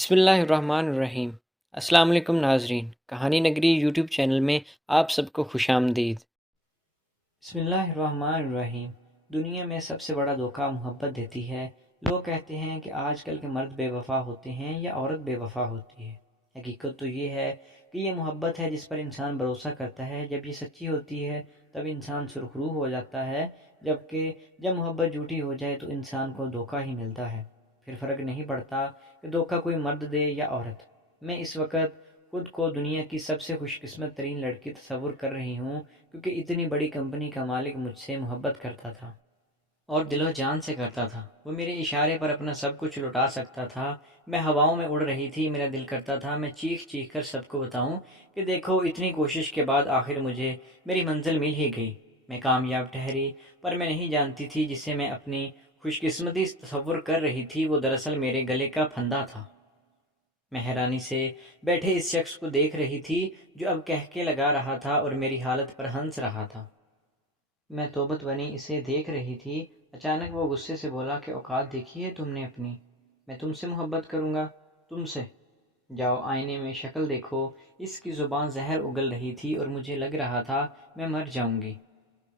بسم اللہ الرحمن الرحیم۔ السلام علیکم ناظرین، کہانی نگری یوٹیوب چینل میں آپ سب کو خوش آمدید۔ بسم اللہ الرحمن الرحیم۔ دنیا میں سب سے بڑا دھوکہ محبت دیتی ہے۔ لوگ کہتے ہیں کہ آج کل کے مرد بے وفا ہوتے ہیں یا عورت بے وفا ہوتی ہے۔ حقیقت تو یہ ہے کہ یہ محبت ہے جس پر انسان بھروسہ کرتا ہے۔ جب یہ سچی ہوتی ہے تب انسان سرخرو ہو جاتا ہے، جبکہ جب محبت جھوٹی ہو جائے تو انسان کو دھوکہ ہی ملتا ہے۔ پھر فرق نہیں پڑتا کہ دھوکہ کوئی مرد دے یا عورت۔ میں اس وقت خود کو دنیا کی سب سے خوش قسمت ترین لڑکی تصور کر رہی ہوں، کیونکہ اتنی بڑی کمپنی کا مالک مجھ سے محبت کرتا تھا اور دل و جان سے کرتا تھا۔ وہ میرے اشارے پر اپنا سب کچھ لٹا سکتا تھا۔ میں ہواؤں میں اڑ رہی تھی، میرا دل کرتا تھا میں چیخ چیخ کر سب کو بتاؤں کہ دیکھو، اتنی کوشش کے بعد آخر مجھے میری منزل مل ہی گئی۔ میں کامیاب ٹھہری، پر میں نہیں جانتی تھی جسے میں اپنی خوش قسمتی تصور کر رہی تھی وہ دراصل میرے گلے کا پھندا تھا۔ میں حیرانی سے بیٹھے اس شخص کو دیکھ رہی تھی جو اب کہکے لگا رہا تھا اور میری حالت پر ہنس رہا تھا۔ میں توبت بنی اسے دیکھ رہی تھی۔ اچانک وہ غصے سے بولا کہ اوقات دیکھی ہے تم نے اپنی؟ میں تم سے محبت کروں گا؟ تم سے؟ جاؤ آئینے میں شکل دیکھو۔ اس کی زبان زہر اگل رہی تھی اور مجھے لگ رہا تھا میں مر جاؤں گی۔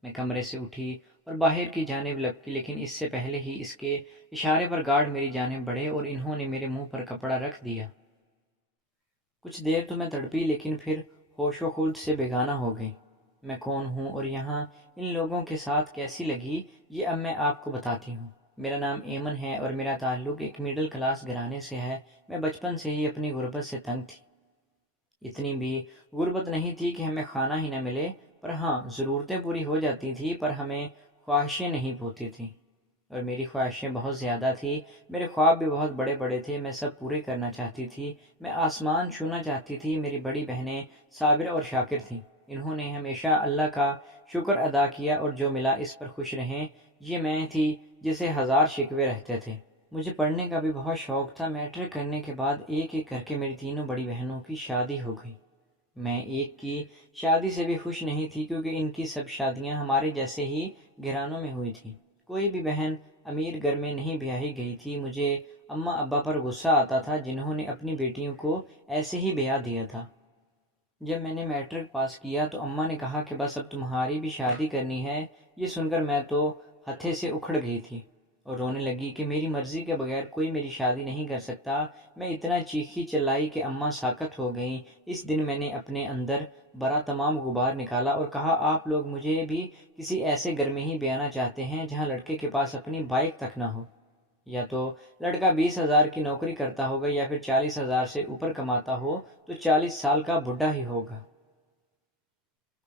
میں کمرے سے اٹھی اور باہر کی جانب لپکی، لیکن اس سے پہلے ہی اس کے اشارے پر گارڈ میری جانب بڑھے اور انہوں نے میرے منہ پر کپڑا رکھ دیا۔ کچھ دیر تو میں تڑپی، لیکن پھر ہوش و خرد سے بیگانہ ہو گئی۔ میں کون ہوں اور یہاں ان لوگوں کے ساتھ کیسی لگی، یہ اب میں آپ کو بتاتی ہوں۔ میرا نام ایمن ہے اور میرا تعلق ایک مڈل کلاس گھرانے سے ہے۔ میں بچپن سے ہی اپنی غربت سے تنگ تھی۔ اتنی بھی غربت نہیں تھی کہ ہمیں کھانا ہی نہ ملے، پر ہاں ضرورتیں پوری ہو جاتی تھیں، پر ہمیں خواہشیں نہیں ہوتی تھیں، اور میری خواہشیں بہت زیادہ تھیں۔ میرے خواب بھی بہت بڑے بڑے تھے، میں سب پورے کرنا چاہتی تھی۔ میں آسمان چھونا چاہتی تھی۔ میری بڑی بہنیں صابر اور شاکر تھیں۔ انہوں نے ہمیشہ اللہ کا شکر ادا کیا اور جو ملا اس پر خوش رہیں۔ یہ میں تھی جسے ہزار شکوے رہتے تھے۔ مجھے پڑھنے کا بھی بہت شوق تھا۔ میٹرک کرنے کے بعد ایک ایک کر کے میری تینوں بڑی بہنوں کی شادی ہو گئی۔ میں ایک کی شادی سے بھی خوش نہیں تھی، کیونکہ ان کی سب شادیاں ہمارے جیسے ہی گھرانوں میں ہوئی تھیں۔ کوئی بھی بہن امیر گھر میں نہیں بیاہی گئی تھی۔ مجھے اماں ابا پر غصہ آتا تھا جنہوں نے اپنی بیٹیوں کو ایسے ہی بیاہ دیا تھا۔ جب میں نے میٹرک پاس کیا تو اماں نے کہا کہ بس اب تمہاری بھی شادی کرنی ہے۔ یہ سن کر میں تو ہتھے سے اکھڑ گئی تھی اور رونے لگی کہ میری مرضی کے بغیر کوئی میری شادی نہیں کر سکتا۔ میں اتنا چیخی چلائی کہ اماں ساکت ہو گئیں۔ اس دن میں نے اپنے اندر برا تمام غبار نکالا اور کہا، آپ لوگ مجھے بھی کسی ایسے گھر میں ہی بیانا چاہتے ہیں جہاں لڑکے کے پاس اپنی بائک تک نہ ہو، یا تو لڑکا 20,000 کی نوکری کرتا ہوگا یا پھر 40,000 سے اوپر کماتا ہو تو 40 سال کا بڈھا ہی ہوگا۔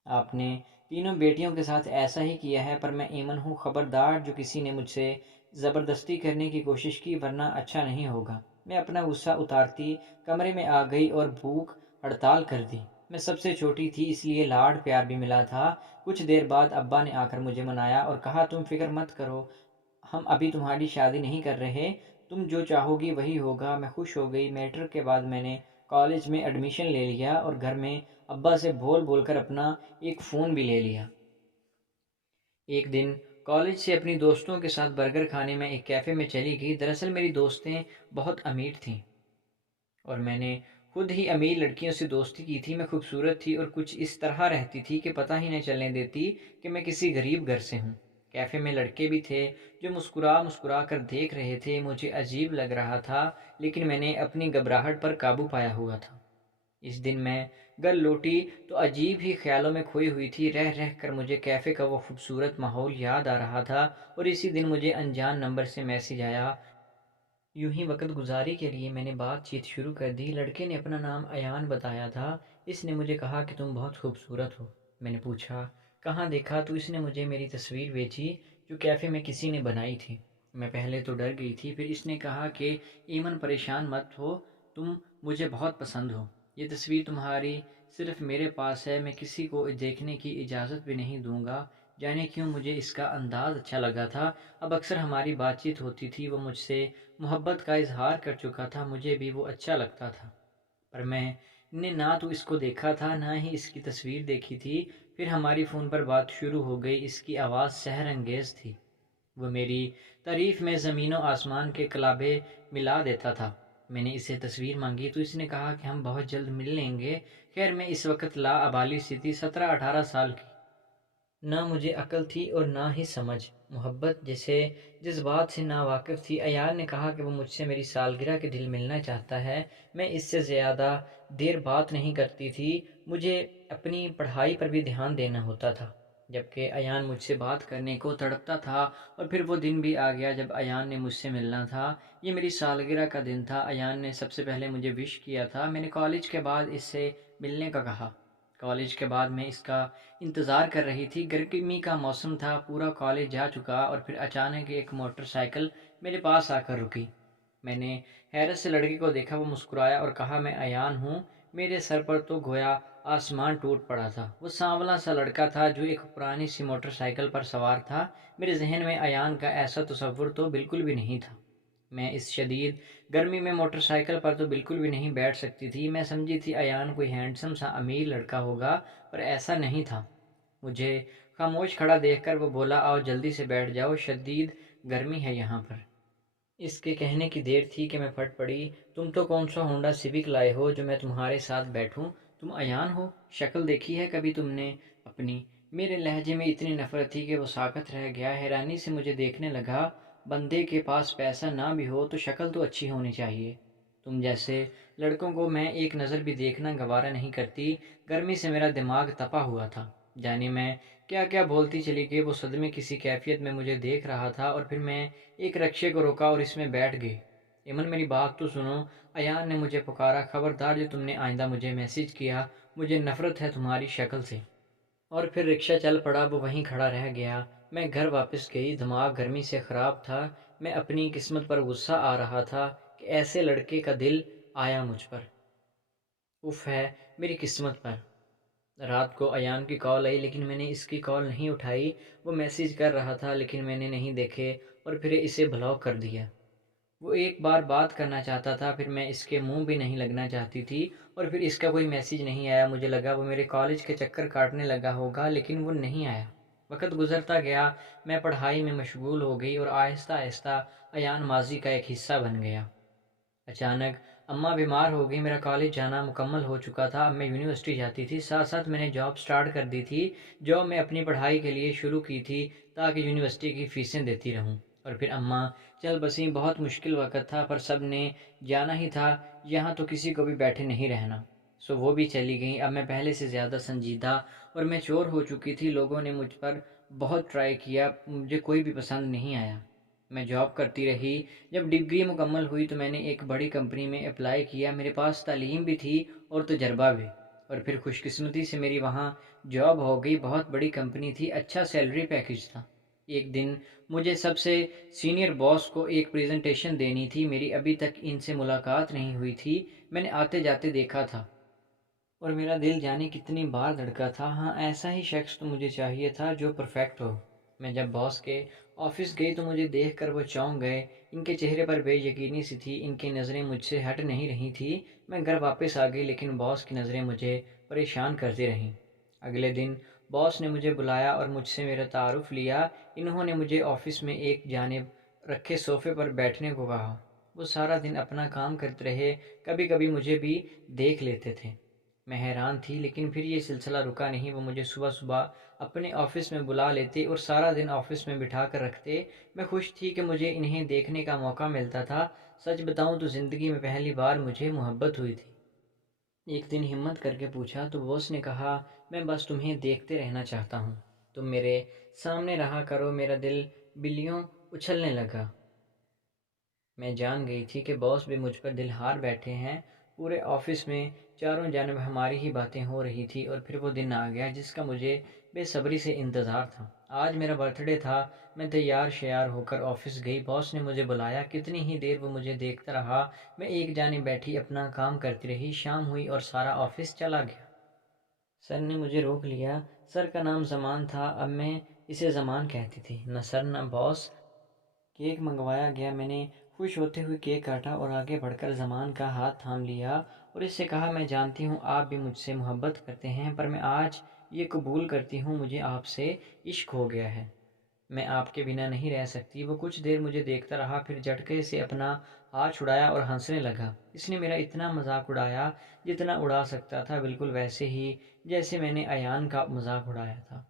آپ نے تینوں بیٹیوں کے ساتھ ایسا ہی کیا ہے، پر میں ایمن ہوں، خبردار جو کسی نے مجھ سے زبردستی کرنے کی کوشش کی، ورنہ اچھا نہیں ہوگا۔ میں اپنا غصہ اتارتی کمرے میں آ گئی اور بھوک ہڑتال کر دی۔ میں سب سے چھوٹی تھی، اس لیے لاڈ پیار بھی ملا تھا۔ کچھ دیر بعد ابا نے آ کر مجھے منایا اور کہا، تم فکر مت کرو، ہم ابھی تمہاری شادی نہیں کر رہے، تم جو چاہو گی وہی ہوگا۔ میں خوش ہو گئی۔ میٹرک کے بعد میں نے کالج میں ایڈمیشن لے لیا اور گھر میں ابا سے بول بول کر اپنا ایک فون بھی لے لیا۔ ایک دن کالج سے اپنی دوستوں کے ساتھ برگر کھانے میں ایک کیفے میں چلی گئی۔ دراصل میری دوستیں بہت امیر تھیں اور میں نے خود ہی امیر لڑکیوں سے دوستی کی تھی۔ میں خوبصورت تھی اور کچھ اس طرح رہتی تھی کہ پتہ ہی نہ چلنے دیتی کہ میں کسی غریب گھر سے ہوں۔ کیفے میں لڑکے بھی تھے جو مسکرا مسکرا کر دیکھ رہے تھے۔ مجھے عجیب لگ رہا تھا، لیکن میں نے اپنی گھبراہٹ پر قابو پایا ہوا تھا۔ اس دن میں گھر لوٹی تو عجیب ہی خیالوں میں کھوئی ہوئی تھی۔ رہ رہ کر مجھے کیفے کا وہ خوبصورت ماحول یاد آ رہا تھا، اور اسی دن مجھے انجان نمبر سے میسج آیا۔ یوں ہی وقت گزاری کے لیے میں نے بات چیت شروع کر دی۔ لڑکے نے اپنا نام ایان بتایا تھا۔ اس نے مجھے کہا کہ تم بہت خوبصورت ہو۔ میں نے پوچھا کہاں دیکھا، تو اس نے مجھے میری تصویر بھیجی جو کیفے میں کسی نے بنائی تھی۔ میں پہلے تو ڈر گئی تھی، پھر اس نے کہا کہ ایمن پریشان مت ہو، تم مجھے بہت پسند ہو۔ یہ تصویر تمہاری صرف میرے پاس ہے، میں کسی کو دیکھنے کی اجازت بھی نہیں دوں گا۔ جانے کیوں مجھے اس کا انداز اچھا لگا تھا۔ اب اکثر ہماری بات چیت ہوتی تھی، وہ مجھ سے محبت کا اظہار کر چکا تھا، مجھے بھی وہ اچھا لگتا تھا، پر میں نے نہ تو اس کو دیکھا تھا نہ ہی اس کی تصویر دیکھی تھی۔ پھر ہماری فون پر بات شروع ہو گئی۔ اس کی آواز سحر انگیز تھی، وہ میری تعریف میں زمین و آسمان کے کلابے ملا دیتا تھا۔ میں نے اسے تصویر مانگی تو اس نے کہا کہ ہم بہت جلد مل لیں گے۔ خیر میں اس وقت لا ابالی سی تھی، 17-18 سال کی۔ نہ مجھے عقل تھی اور نہ ہی سمجھ، محبت جیسے جس بات سے نا واقف تھی۔ ایان نے کہا کہ وہ مجھ سے میری سالگرہ کے دل ملنا چاہتا ہے۔ میں اس سے زیادہ دیر بات نہیں کرتی تھی، مجھے اپنی پڑھائی پر بھی دھیان دینا ہوتا تھا، جبکہ ایان مجھ سے بات کرنے کو تڑپتا تھا۔ اور پھر وہ دن بھی آ گیا جب ایان نے مجھ سے ملنا تھا۔ یہ میری سالگرہ کا دن تھا۔ ایان نے سب سے پہلے مجھے وش کیا تھا۔ میں نے کالج کے بعد اس سے ملنے کا کہا۔ کالج کے بعد میں اس کا انتظار کر رہی تھی۔ گرمی کا موسم تھا، پورا کالج جا چکا اور پھر اچانک ایک موٹر سائیکل میرے پاس آ کر رکی۔ میں نے حیرت سے لڑکی کو دیکھا، وہ مسکرایا اور کہا میں ایان ہوں۔ میرے سر پر تو گویا آسمان ٹوٹ پڑا تھا۔ وہ سانولا سا لڑکا تھا جو ایک پرانی سی موٹر سائیکل پر سوار تھا۔ میرے ذہن میں ایان کا ایسا تصور تو بالکل بھی نہیں تھا۔ میں اس شدید گرمی میں موٹر سائیکل پر تو بالکل بھی نہیں بیٹھ سکتی تھی۔ میں سمجھی تھی ایان کوئی ہینڈسم سا امیر لڑکا ہوگا، پر ایسا نہیں تھا۔ مجھے خاموش کھڑا دیکھ کر وہ بولا آؤ جلدی سے بیٹھ جاؤ، شدید گرمی ہے یہاں پر۔ اس کے کہنے کی دیر تھی کہ میں پھٹ پڑی۔ تم تو کون سا ہونڈا سیوک لائے ہو جو میں تمہارے ساتھ بیٹھوں؟ تم ایان ہو؟ شکل دیکھی ہے کبھی تم نے اپنی؟ میرے لہجے میں اتنی نفرت تھی کہ وہ ساکت رہ گیا، حیرانی سے مجھے دیکھنے لگا۔ بندے کے پاس پیسہ نہ بھی ہو تو شکل تو اچھی ہونی چاہیے۔ تم جیسے لڑکوں کو میں ایک نظر بھی دیکھنا گوارا نہیں کرتی۔ گرمی سے میرا دماغ تپا ہوا تھا، جانے میں کیا کیا بولتی چلی گئی۔ وہ صدمے کسی کیفیت میں مجھے دیکھ رہا تھا اور پھر میں ایک رکشے کو روکا اور اس میں بیٹھ گئی۔ ایمن میری بات تو سنو، ایان نے مجھے پکارا، خبردار جو تم نے آئندہ مجھے میسج کیا، مجھے نفرت ہے تمہاری شکل سے۔ اور پھر رکشہ چل پڑا، وہ وہیں کھڑا رہ گیا۔ میں گھر واپس گئی، دماغ گرمی سے خراب تھا۔ میں اپنی قسمت پر غصہ آ رہا تھا کہ ایسے لڑکے کا دل آیا مجھ پر، اف ہے میری قسمت پر۔ رات کو ایان کی کال آئی لیکن میں نے اس کی کال نہیں اٹھائی۔ وہ میسیج کر رہا تھا لیکن میں نے نہیں دیکھے اور پھر اسے بلاک کر دیا۔ وہ ایک بار بات کرنا چاہتا تھا، پھر میں اس کے منہ بھی نہیں لگنا چاہتی تھی اور پھر اس کا کوئی میسیج نہیں آیا۔ مجھے لگا وہ میرے کالج کے چکر کاٹنے لگا ہوگا لیکن وہ نہیں آیا۔ وقت گزرتا گیا، میں پڑھائی میں مشغول ہو گئی اور آہستہ آہستہ ایان ماضی کا ایک حصہ بن گیا۔ اچانک اماں بیمار ہو گئی، میرا کالج جانا مکمل ہو چکا تھا، اب میں یونیورسٹی جاتی تھی۔ ساتھ ساتھ میں نے جاب سٹارٹ کر دی تھی، جو میں اپنی پڑھائی کے لیے شروع کی تھی تاکہ یونیورسٹی کی فیسیں دیتی رہوں۔ اور پھر اماں چل بسیں، بہت مشکل وقت تھا پر سب نے جانا ہی تھا، یہاں تو کسی کو بھی بیٹھے نہیں رہنا، سو وہ بھی چلی گئیں۔ اب میں پہلے سے زیادہ سنجیدہ اور میچور ہو چکی تھی۔ لوگوں نے مجھ پر بہت ٹرائی کیا، مجھے کوئی بھی پسند نہیں آیا۔ میں جاب کرتی رہی۔ جب ڈگری مکمل ہوئی تو میں نے ایک بڑی کمپنی میں اپلائی کیا، میرے پاس تعلیم بھی تھی اور تجربہ بھی، اور پھر خوش قسمتی سے میری وہاں جاب ہو گئی۔ بہت بڑی کمپنی تھی، اچھا سیلری پیکیج تھا۔ ایک دن مجھے سب سے سینئر باس کو ایک پریزنٹیشن دینی تھی، میری ابھی تک ان سے ملاقات نہیں ہوئی تھی۔ میں نے آتے جاتے دیکھا تھا اور میرا دل جانے کتنی بار دھڑکا تھا۔ ہاں ایسا ہی شخص تو مجھے چاہیے تھا جو پرفیکٹ ہو۔ میں جب باس کے آفس گئی تو مجھے دیکھ کر وہ چونک گئے، ان کے چہرے پر بے یقینی سی تھی، ان کی نظریں مجھ سے ہٹ نہیں رہی تھی۔ میں گھر واپس آ گئی لیکن باس کی نظریں مجھے پریشان کرتی رہیں۔ اگلے دن باس نے مجھے بلایا اور مجھ سے میرا تعارف لیا۔ انہوں نے مجھے آفس میں ایک جانب رکھے صوفے پر بیٹھنے کو کہا۔ وہ سارا دن اپنا کام کرتے رہے، کبھی کبھی مجھے بھی دیکھ لیتے تھے۔ میں حیران تھی لیکن پھر یہ سلسلہ رکا نہیں۔ وہ مجھے صبح صبح اپنے آفس میں بلا لیتے اور سارا دن آفس میں بٹھا کر رکھتے۔ میں خوش تھی کہ مجھے انہیں دیکھنے کا موقع ملتا تھا۔ سچ بتاؤں تو زندگی میں پہلی بار مجھے محبت ہوئی تھی۔ ایک دن ہمت کر کے پوچھا تو باس نے کہا میں بس تمہیں دیکھتے رہنا چاہتا ہوں، تم میرے سامنے رہا کرو۔ میرا دل بلیوں اچھلنے لگا۔ میں جان گئی تھی کہ باس بھی مجھ پر دل ہار بیٹھے ہیں۔ پورے آفس میں چاروں جانب ہماری ہی باتیں ہو رہی تھی اور پھر وہ دن آ گیا جس کا مجھے بے صبری سے انتظار تھا۔ آج میرا برتھ ڈے تھا۔ میں تیار شیار ہو کر آفس گئی، باس نے مجھے بلایا۔ کتنی ہی دیر وہ مجھے دیکھتا رہا، میں ایک جانب بیٹھی اپنا کام کرتی رہی۔ شام ہوئی اور سارا آفس چلا گیا۔ سر نے مجھے روک لیا۔ سر کا نام زمان تھا، اب میں اسے زمان کہتی تھی، نہ سر نہ باس۔ کیک منگوایا گیا، میں نے خوش ہوتے ہوئے کیک کاٹا اور آگے بڑھ کر زمان کا ہاتھ تھام لیا اور اس سے کہا میں جانتی ہوں آپ بھی مجھ سے محبت کرتے ہیں، پر میں آج یہ قبول کرتی ہوں مجھے آپ سے عشق ہو گیا ہے، میں آپ کے بنا نہیں رہ سکتی۔ وہ کچھ دیر مجھے دیکھتا رہا، پھر جھٹکے سے اپنا ہاتھ چھڑایا اور ہنسنے لگا۔ اس نے میرا اتنا مذاق اڑایا جتنا اڑا سکتا تھا، بالکل ویسے ہی جیسے میں نے ایان کا مذاق اڑایا تھا۔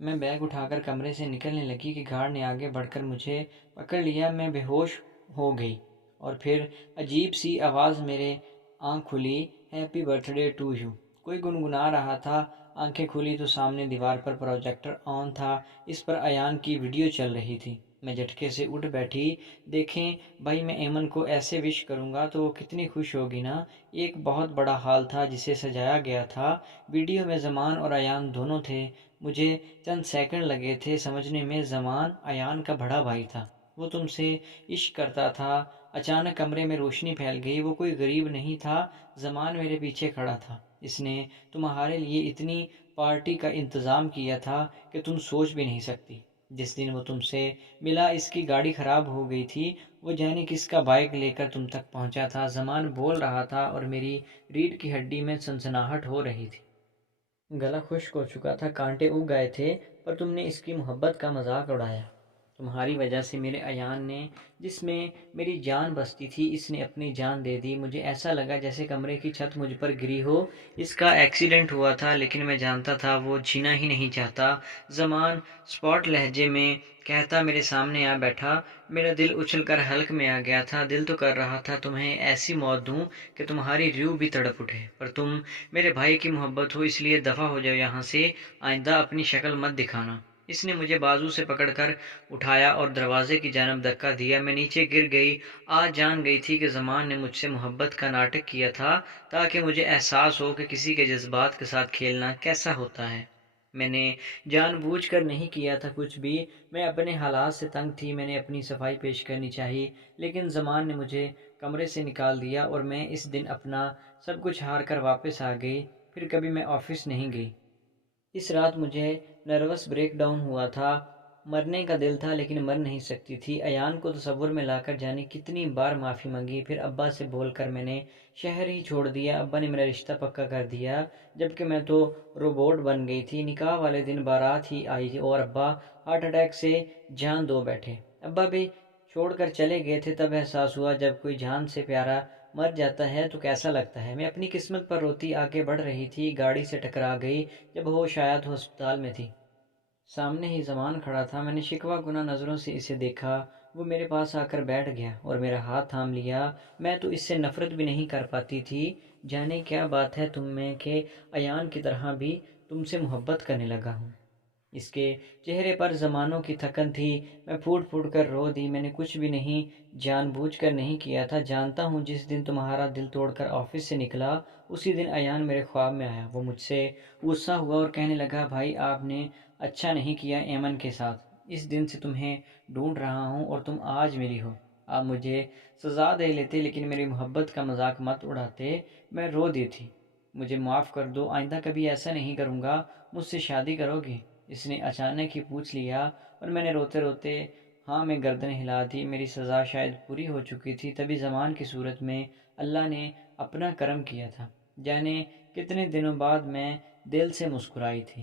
میں بیگ اٹھا کر کمرے سے نکلنے لگی کہ گارڈ نے آگے بڑھ کر مجھے پکڑ لیا۔ میں بے ہوش ہو گئی اور پھر عجیب سی آواز میرے آنکھ کھلی، happy birthday to you, کوئی گنگنا رہا تھا۔ آنکھیں کھلی تو سامنے دیوار پر پروجیکٹر آن تھا، اس پر ایان کی ویڈیو چل رہی تھی۔ میں جھٹکے سے اٹھ بیٹھی۔ دیکھیں بھائی، میں ایمن کو ایسے وش کروں گا تو وہ کتنی خوش ہوگی نا۔ ایک بہت بڑا ہال تھا جسے سجایا گیا تھا۔ ویڈیو میں زمان اور ایان دونوں تھے۔ مجھے چند سیکنڈ لگے تھے سمجھنے میں۔ زمان ایان کا بڑا بھائی تھا، وہ تم سے عشق کرتا تھا۔ اچانک کمرے میں روشنی پھیل گئی۔ وہ کوئی غریب نہیں تھا، زمان میرے پیچھے کھڑا تھا۔ اس نے تمہارے لیے اتنی پارٹی کا انتظام کیا تھا کہ تم سوچ بھی نہیں سکتی۔ جس دن وہ تم سے ملا اس کی گاڑی خراب ہو گئی تھی، وہ جانے کس کا بائک لے کر تم تک پہنچا تھا۔ زمان بول رہا تھا اور میری ریڑھ کی ہڈی میں سنسناہٹ ہو رہی تھی۔ گلا خشک ہو چکا تھا، کانٹے اگ گئے تھے، پر تم نے اس کی محبت کا مذاق اڑایا۔ تمہاری وجہ سے میرے ایان نے، جس میں میری جان بستی تھی، اس نے اپنی جان دے دی۔ مجھے ایسا لگا جیسے کمرے کی چھت مجھ پر گری ہو۔ اس کا ایکسیڈنٹ ہوا تھا، لیکن میں جانتا تھا وہ جینا ہی نہیں چاہتا۔ زمان اسپاٹ لہجے میں کہتا میرے سامنے آ بیٹھا۔ میرا دل اچھل کر حلق میں آ گیا تھا۔ دل تو کر رہا تھا تمہیں ایسی موت دوں کہ تمہاری روح بھی تڑپ اٹھے، پر تم میرے بھائی کی محبت ہو، اس لیے دفع ہو جاؤ یہاں سے، آئندہ اپنی شکل مت دکھانا۔ اس نے مجھے بازو سے پکڑ کر اٹھایا اور دروازے کی جانب دھکا دیا۔ میں نیچے گر گئی۔ آج جان گئی تھی کہ زمان نے مجھ سے محبت کا ناٹک کیا تھا تاکہ مجھے احساس ہو کہ کسی کے جذبات کے ساتھ کھیلنا کیسا ہوتا ہے۔ میں نے جان بوجھ کر نہیں کیا تھا کچھ بھی، میں اپنے حالات سے تنگ تھی۔ میں نے اپنی صفائی پیش کرنی چاہی، لیکن زمان نے مجھے کمرے سے نکال دیا اور میں اس دن اپنا سب کچھ ہار کر واپس آ گئی۔ پھر کبھی میں آفس نہیں گئی۔ اس رات مجھے نروس بریک ڈاؤن ہوا تھا۔ مرنے کا دل تھا لیکن مر نہیں سکتی تھی۔ ایان کو تصور میں لا کر جانے کتنی بار معافی مانگی، پھر ابا سے بول کر میں نے شہر ہی چھوڑ دیا۔ ابا نے میرا رشتہ پکا کر دیا، جبکہ میں تو روبوٹ بن گئی تھی۔ نکاح والے دن بارات ہی آئی اور ابا ہارٹ اٹیک سے جان دو بیٹھے۔ ابا بھی چھوڑ کر چلے گئے تھے۔ تب احساس ہوا جب کوئی جان سے پیارا مر جاتا ہے تو کیسا لگتا ہے۔ میں اپنی قسمت پر روتی آگے بڑھ رہی تھی، گاڑی سے ٹکرا گئی۔ جب ہوش آیا تو ہسپتال میں تھی۔ سامنے ہی زمان کھڑا تھا۔ میں نے شکوہ گناہ نظروں سے اسے دیکھا۔ وہ میرے پاس آ کر بیٹھ گیا اور میرا ہاتھ تھام لیا۔ میں تو اس سے نفرت بھی نہیں کر پاتی تھی۔ جانے کیا بات ہے تم میں کہ ایان کی طرح بھی تم سے محبت کرنے لگا ہوں۔ اس کے چہرے پر زمانوں کی تھکن تھی۔ میں پھوٹ پھوٹ کر رو دی۔ میں نے کچھ بھی نہیں جان بوجھ کر نہیں کیا تھا۔ جانتا ہوں جس دن تمہارا دل توڑ کر آفس سے نکلا، اسی دن ایان میرے خواب میں آیا۔ وہ مجھ سے غصہ ہوا اور کہنے لگا، بھائی آپ نے اچھا نہیں کیا ایمن کے ساتھ۔ اس دن سے تمہیں ڈھونڈ رہا ہوں اور تم آج ملی ہو۔ آپ مجھے سزا دے لیتے لیکن میری محبت کا مذاق مت اڑاتے۔ میں رو دی تھی۔ مجھے معاف کر دو، آئندہ کبھی ایسا نہیں کروں گا۔ مجھ سے شادی کرو گے؟ اس نے اچانک ہی پوچھ لیا اور میں نے روتے روتے ہاں میں گردن ہلا دی۔ میری سزا شاید پوری ہو چکی تھی، تبھی زمان کی صورت میں اللہ نے اپنا کرم کیا تھا۔ جانے کتنے دنوں بعد میں دل سے مسکرائی تھی۔